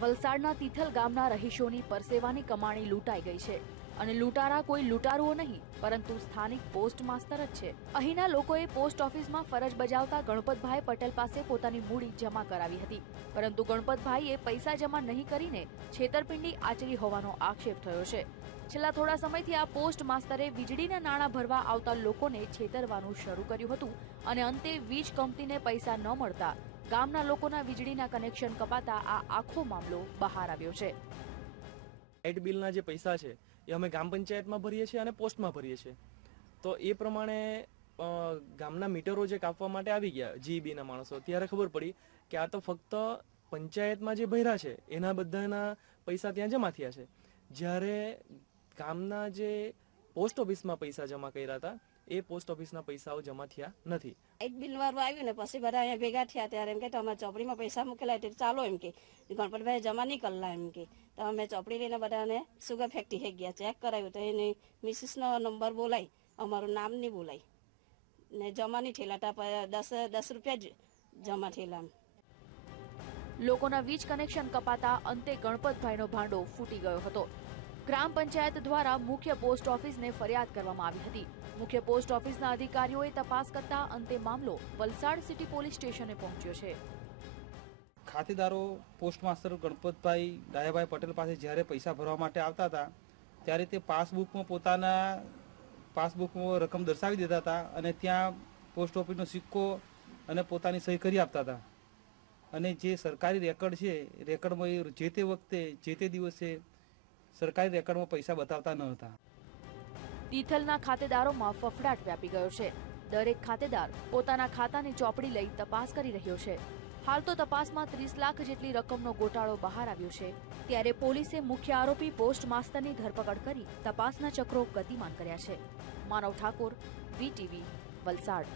વલસાડના તિથલ ગામના રહીશોની પરસેવાની કમાણી લૂંટાઈ ગઈ છે. અને લૂંટારા કોઈ લૂંટારુઓ નહીં, પરંતુ સ્થાનિક પોસ્ટ માસ્તર જ છે. અહીંના લોકોએ પોસ્ટ ઓફિસમાં ફરજ બજાવતા ગણપતભાઈ પટેલ પાસે પોતાની મૂડી જમા કરાવી હતી. પરંતુ ગણપતભાઈએ પૈસા જમા નહીં કરીને છેતરપિંડી આચરી હોવાનો આક્ષેપ થયો છે. છેલ્લા થોડા સમયથી આ પોસ્ટ માસ્તરે વીજળીના નાણાં ભરવા આવતા લોકોને છેતરવાનું શરૂ કર્યું હતું અને અંતે વીજ કંપનીને પૈસા ન મળતા ગામના લોકોના વીજળીના કનેક્શન કપાતા આ આખો મામલો બહાર આવ્યો છે. લાઇટ બિલના જે પૈસા છે એ અમે ગ્રામ પંચાયતમાં ભરીએ છીએ અને પોસ્ટમાં ભરીએ છીએ. તો એ પ્રમાણે ગામના મીટરો જે કાપવા માટે આવી ગયા જીબીના માણસો, ત્યારે ખબર પડી કે આ તો ફક્ત પંચાયતમાં જે ભર્યા છે, એના બધાના પૈસા ત્યાં જમા થયા છે. જ્યારે ગામના જે પોસ્ટ ઓફિસમાં પૈસા જમા કર્યા હતા, એ પોસ્ટ ઓફિસના પૈસાઓ જમા થયા નથી. એક બિલ વાળું આવ્યું ને, પછી બધા અહીંયા ભેગા થયા ત્યારે એમ કે તમારા ચોપડીમાં પૈસા મૂકેલા, એટલે ચાલો એમ કે. ગણપતભાઈ જમા નહીં કરલા એમ કે. તો અમે ચોપડી લઈને બધાને સુગર ફેક્ટરી થઈ ગયા ચેક કરાવ્યું તો એની મિસિસનો નંબર બોલાય, અમારું નામ નહીં બોલાય. ને જમા નહીં થયેલા તા દસ દસ રૂપિયા જ જમા થયેલા લોકોના વીજ કનેક્શન કપાતા અંતે ગણપતભાઈનો ભાંડો ફૂટી ગયો હતો. ગ્રામ પંચાયત દ્વારા મુખ્ય પોસ્ટ ઓફિસને ફરિયાદ કરવામાં આવી હતી. મુખ્ય પોસ્ટ ઓફિસના અધિકારીઓએ તપાસ કરતા અંતે મામલો વલસાડ સિટી પોલીસ સ્ટેશને પહોંચ્યો છે. ખાતેદારો પોસ્ટ માસ્ટર ગણપતભાઈ, ડાયાભાઈ પટેલ પાસે જ્યારે પૈસા ભરવા માટે આવતા હતા, ત્યારે તે પાસબુકમાં પોતાના પાસબુકમાં રકમ દર્શાવી દેતા હતા અને ત્યાં પોસ્ટ ઓફિસનો સિક્કો અને પોતાની સહી કરી આપતા હતા. અને જે સરકારી રેકર્ડ છે, રેકર્ડમાં એ જે તે વખતે, જે તે દિવસે સરકારી રેકર્ડમાં પૈસા બતાવતા ન હતા. તિથલના ખાતેદારોમાં ફફડાટ વ્યાપી ગયો છે. દરેક ખાતેદાર પોતાના ખાતાની ચોપડી લઈ તપાસ કરી રહ્યો છે. હાલ તો તપાસમાં ત્રીસ લાખ જેટલી રકમનો ગોટાળો બહાર આવ્યો છે. ત્યારે પોલીસે મુખ્ય આરોપી પોસ્ટ માસ્તરની ધરપકડ કરી તપાસના ચક્રો ગતિમાન કર્યા છે. માનવ ઠાકોર વીટીવી વલસાડ.